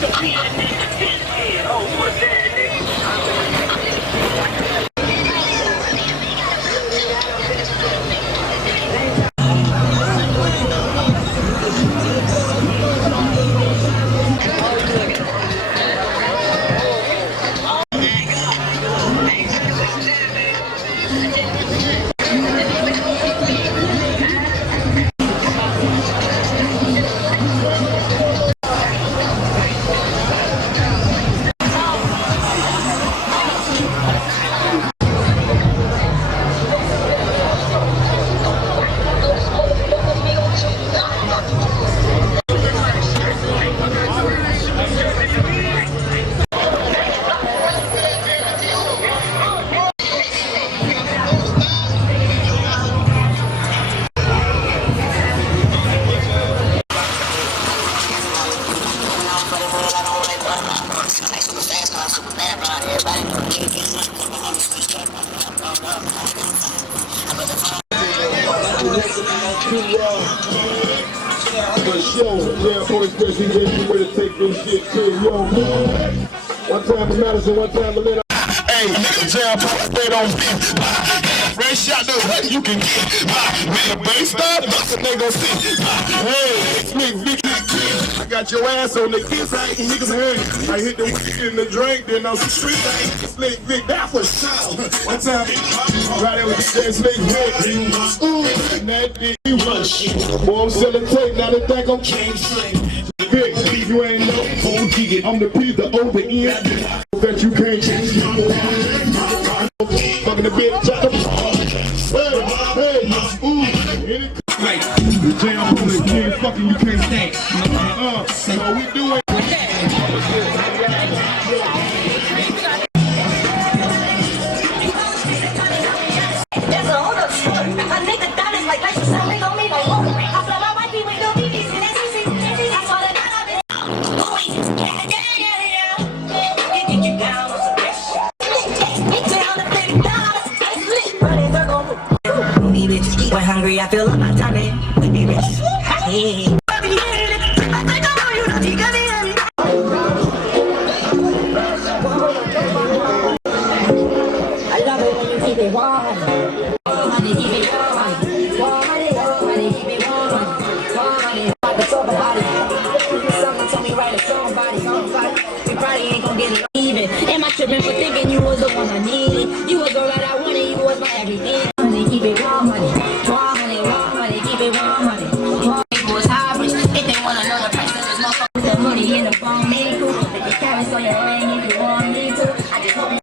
For sure, yeah, for especially when you ready to take this shit to yo. One time in Madison, one time in Atlanta. Hey, jam they don't be fresh shot the what you can get. When the bass start, they gon' see. Hey, slick big. I got your ass on the kiss, I ain't niggas heard. I hit the whiskey in the drink, then on some street things. Slick Vic, that for sure. One time, right there with that Slick Vic. Ooh, and that dick, you run shit. Boy, I'm selling tape, now they think I'm King Sling. Vic, you ain't no OG, I'm the P, the O, the E. That you can't change. Fucking the bitch, shut the hey, ooh, like, the jam on the kid, fucking you can't stand. So we do it. There's a hold up short. I think the Donks like you something on me like whoa. I feel my white people with no BBs and that's easy. I saw the night of it. Boy, yeah. Get you down on some rich shit. Get down to $50. It's lit. Running circle. Me bitch. When hungry, I feel like my tummy. With me rich. Hey. I think I know you. Not you got me. I love it when you keep it warm. Money, keep it warm. Money, keep it warm. Money, it's over body. Someone told me write a song body. We probably ain't gonna get it even. Am I tripping for thinking you was the one I needed? You was the right I wanted, you was my everything. Money, keep it warm, money. Keep it warm, money. People is hybrid. If they wanna know the price, then there's no fuck with the money in the phone. Ain't cool. Make your carrots on your ring if you want me to. I just hope you.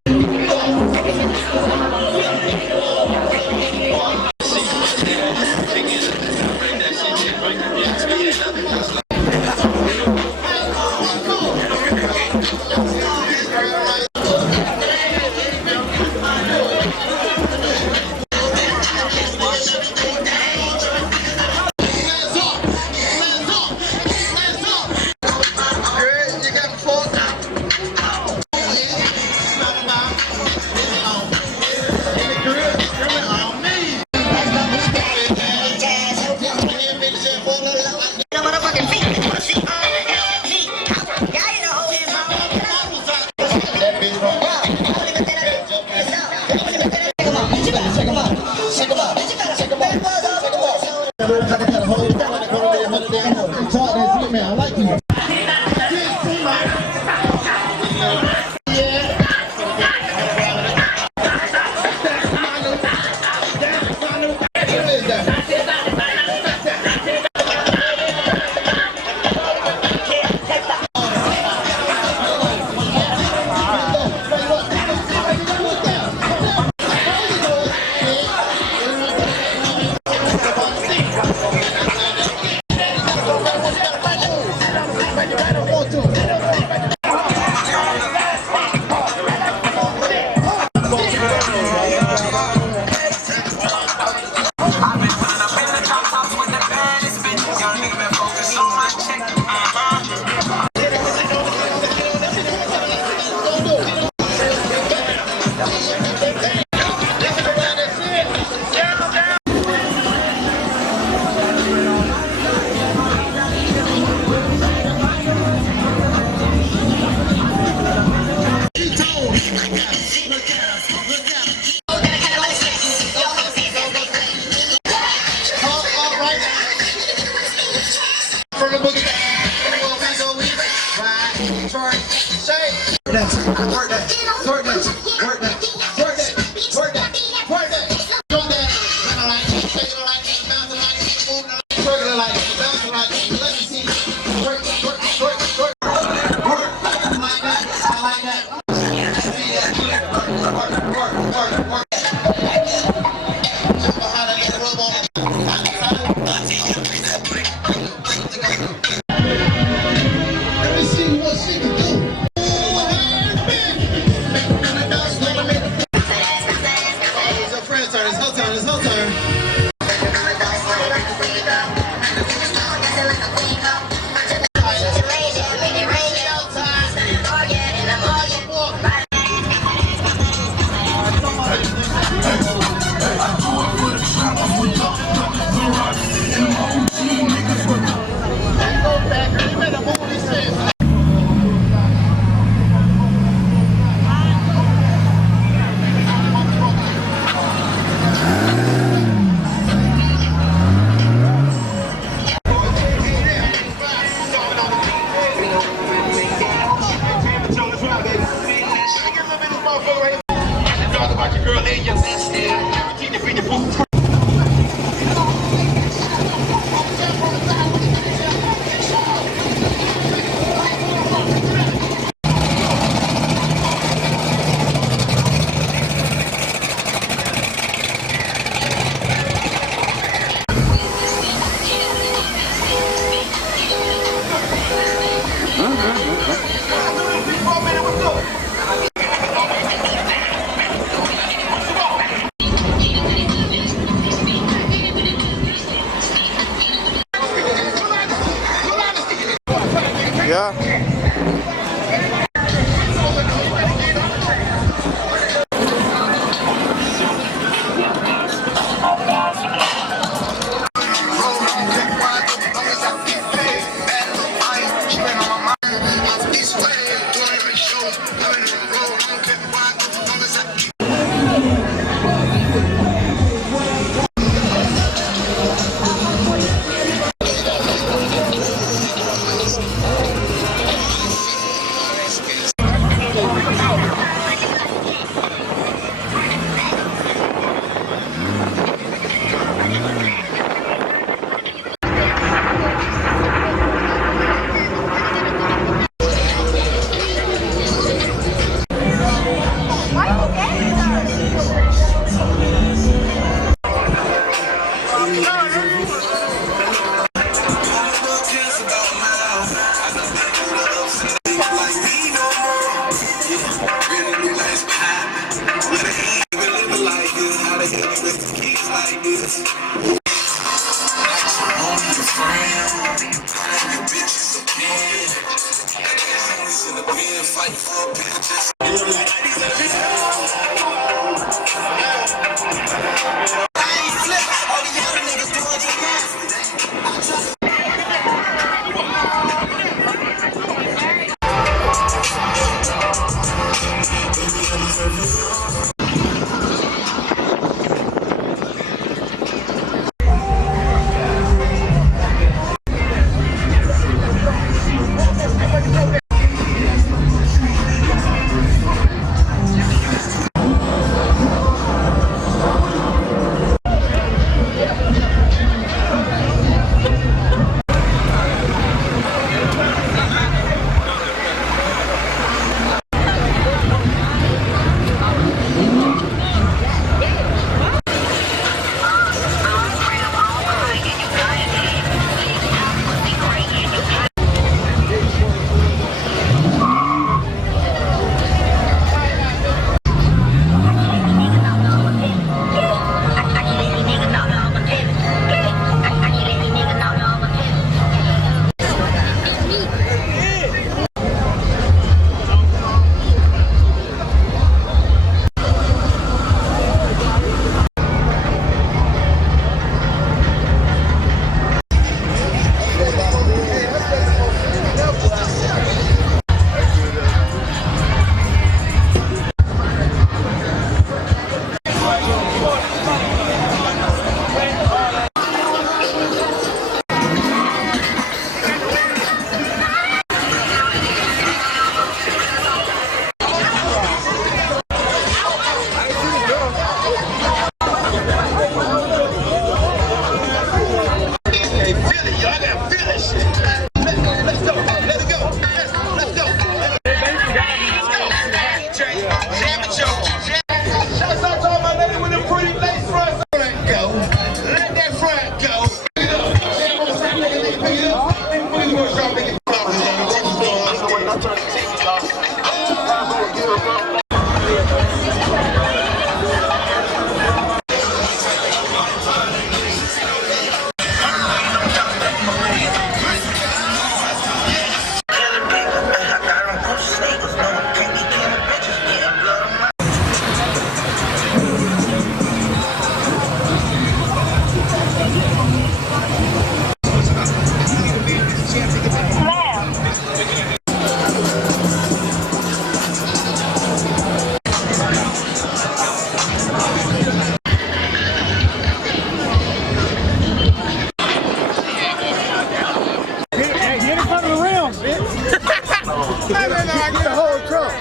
the whole trunk.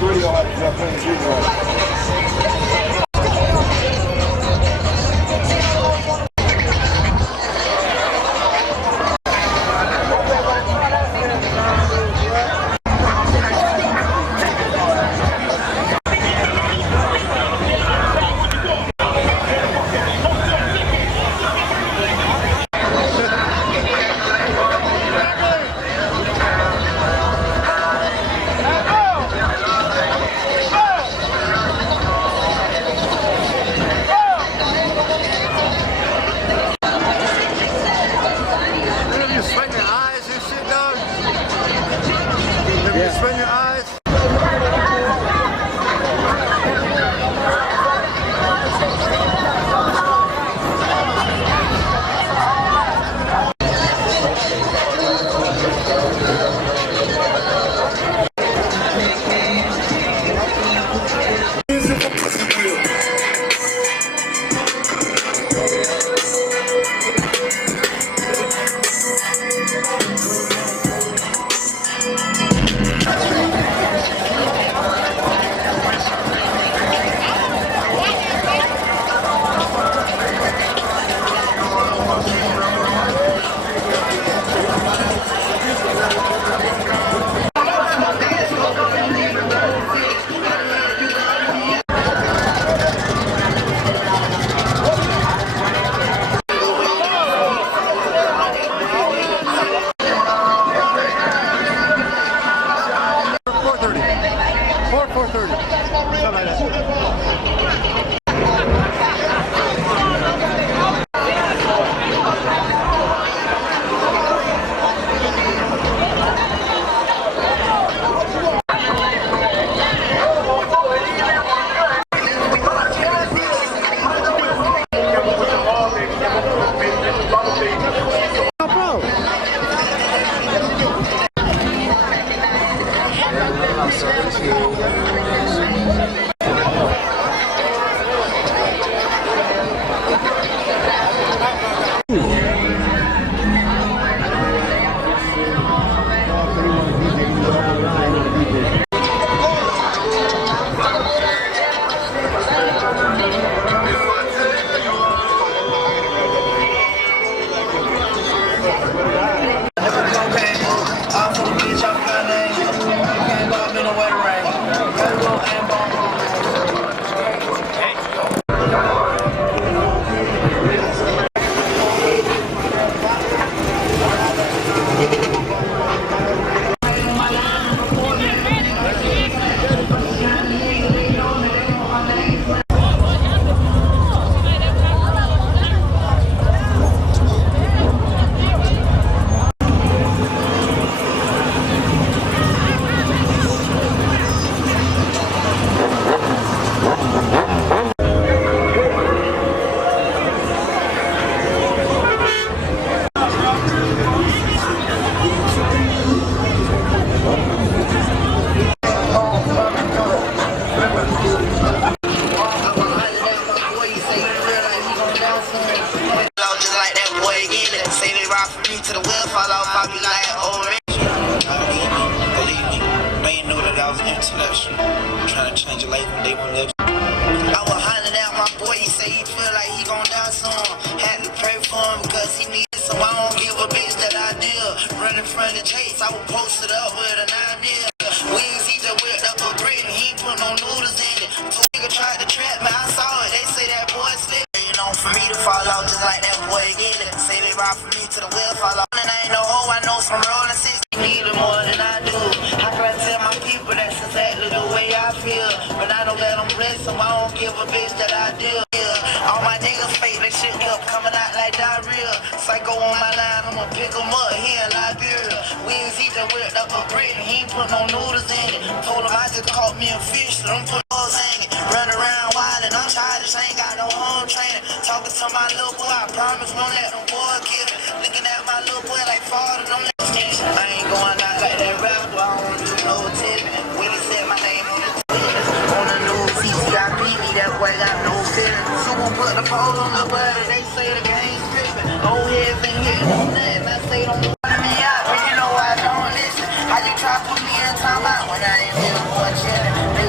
Gbody don't have to jump in and do that. Spin your eyes. Trying to change your life when they won't live. I was hollering at my boy, he say he feel like he gon' die soon. Had to pray for him because he needs some. I don't give a bitch that idea. Running from the chase, I was posted up with a 9-year. Wings, he just whipped up a brick and he ain't put no noodles in it. So nigga tried to trap me, I saw it. They say that boy slick. You know, for me to fall out just like that boy get it. Say they ride for me to the wheel fall out. And I ain't no hoe, I know some rolling 60 need it more than I do. I try to tell my people that's exactly the way I feel. But I don't let them bless them, I don't give a bitch that I deal. All my niggas fake, they shit kept coming out like diarrhea. Psycho on my line, I'ma pick him up here in Liberia. Wings, he just whipped up a brick and he ain't put no noodles in it. Told him I just caught me a fish, so don't put balls in it. Run around wild and I'm childish, ain't got no home training. Talking to my little boy, I promise won't let them boy kill me. Looking at my little boy like father, don't let him station. I ain't going out like that rapper, I don't do no tipping. When he said my name on the Twitter, on the news, he got beat me, that boy got no feeling. Someone put the pole on the body, they say the game's stripping. Old heads been hitting on nothing, I say don't run me out, but you know I don't listen. How you try to put me in time out when I ain't been one chillin'?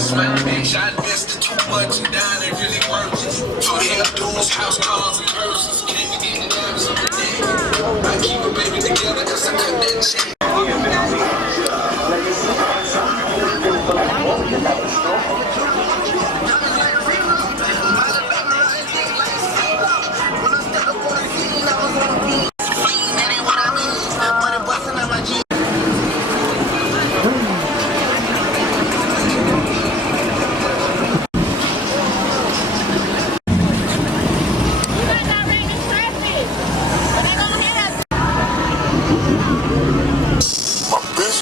That's my bitch. I invested too much and down it really worth it. For him dudes, house calls and curses. Can't get it down to the I keep a baby together cause I cut that shit.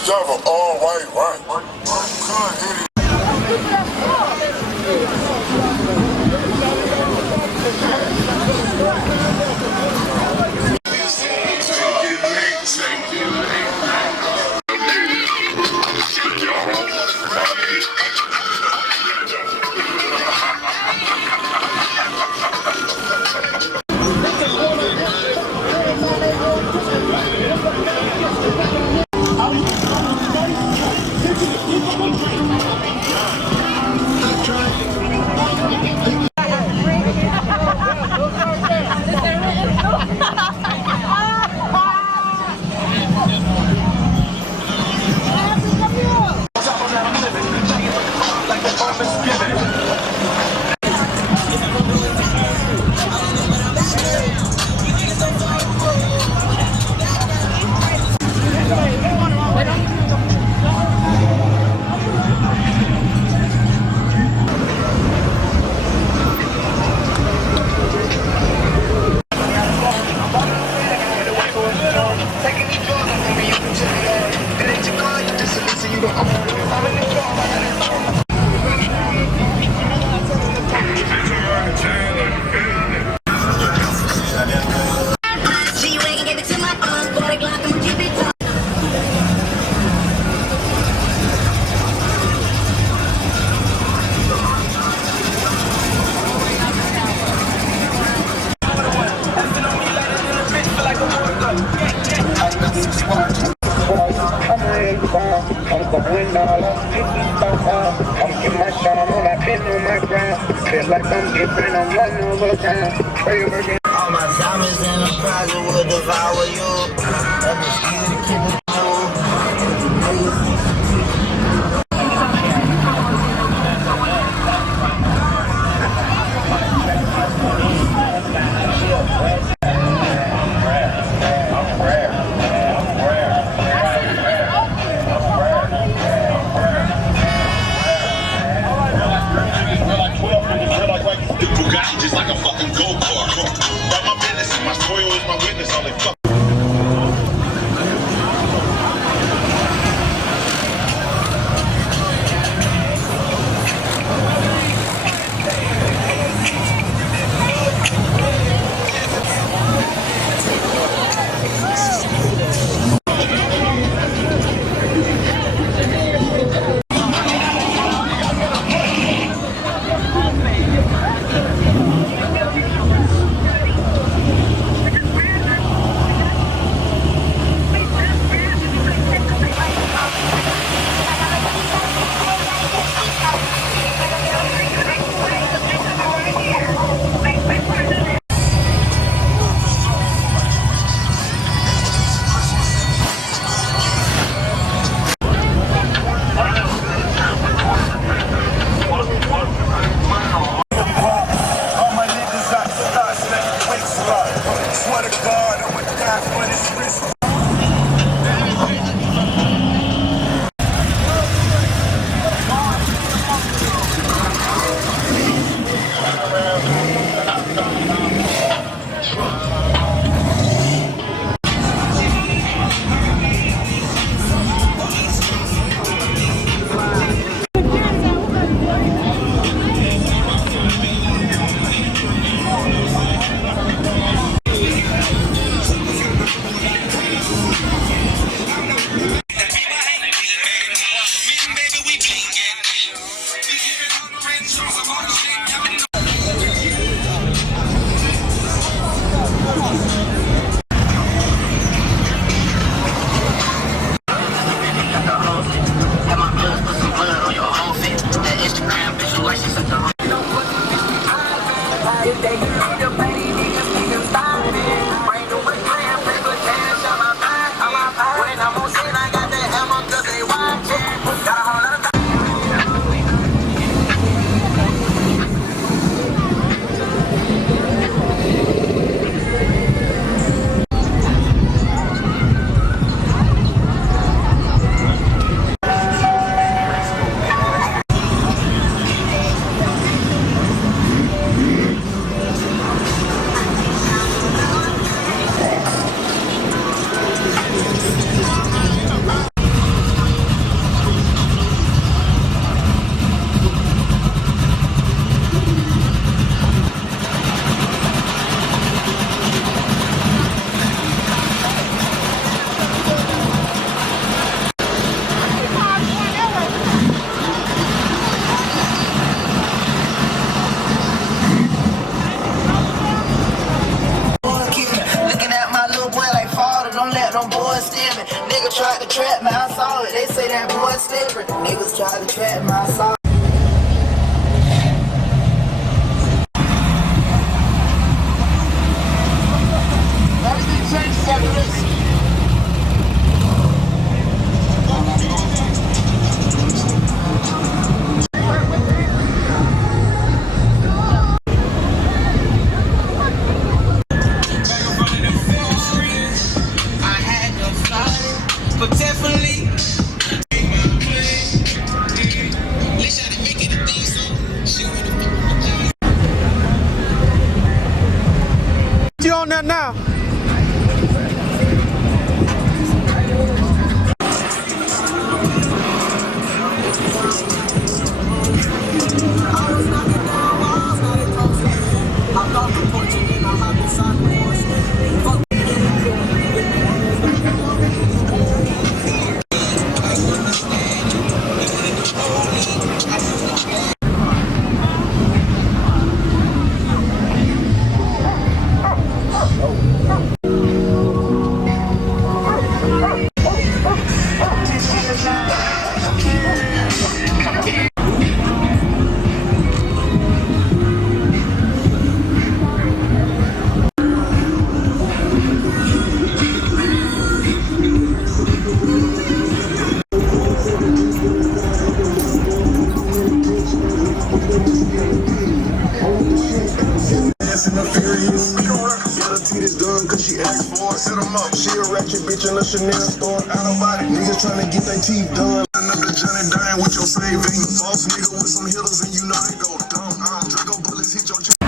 Drive all white right. All my diamonds in the closet will devour you. I'm just here to keep it Bugatti just like a fucking go-kart. Got my business and my spoil is my witness. All they fuck. steal me. Nigga tried to trap me, I saw it. They say that boy slippery. Niggas tried to trap me, I saw it. Everything changes after this. But definitely You on that now? She a ratchet bitch in a Chanel store. Out of body niggas tryna get their teeth done. Another Johnny dying with your savings. Boss nigga with some hitters and you know they go dumb. Draco bullets hit your chest.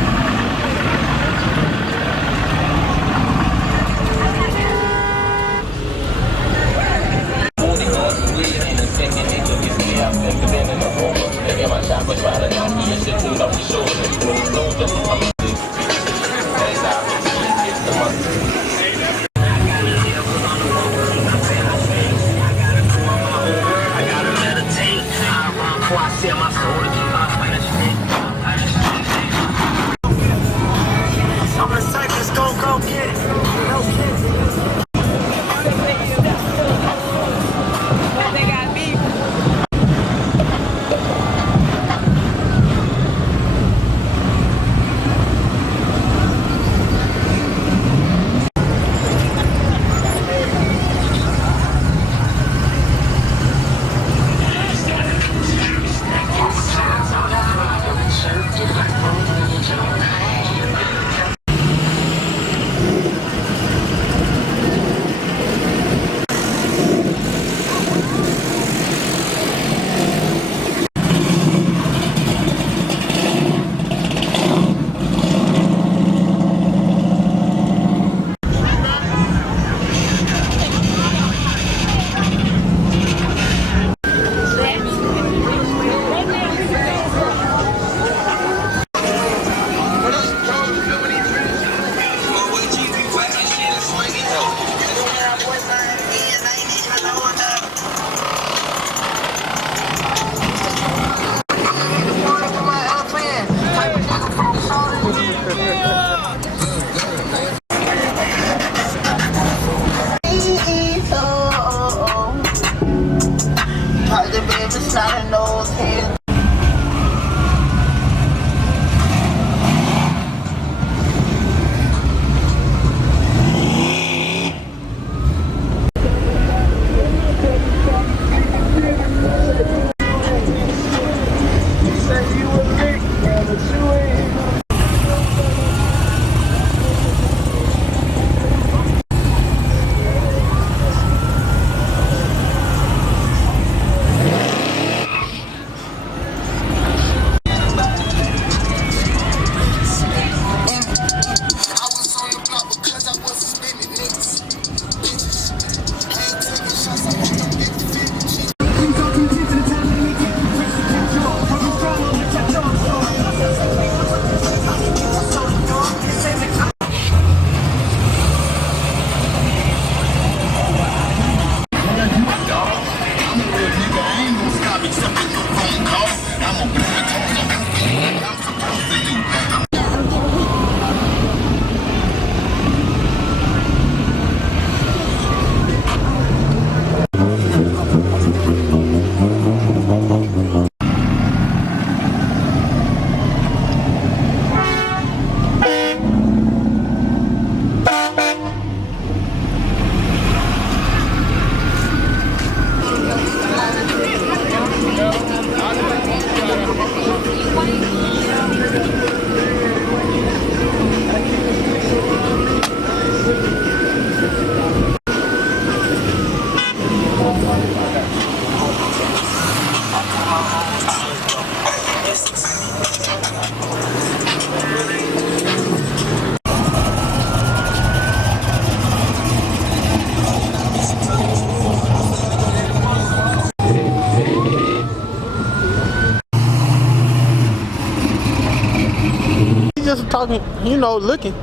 just talking, you know, looking.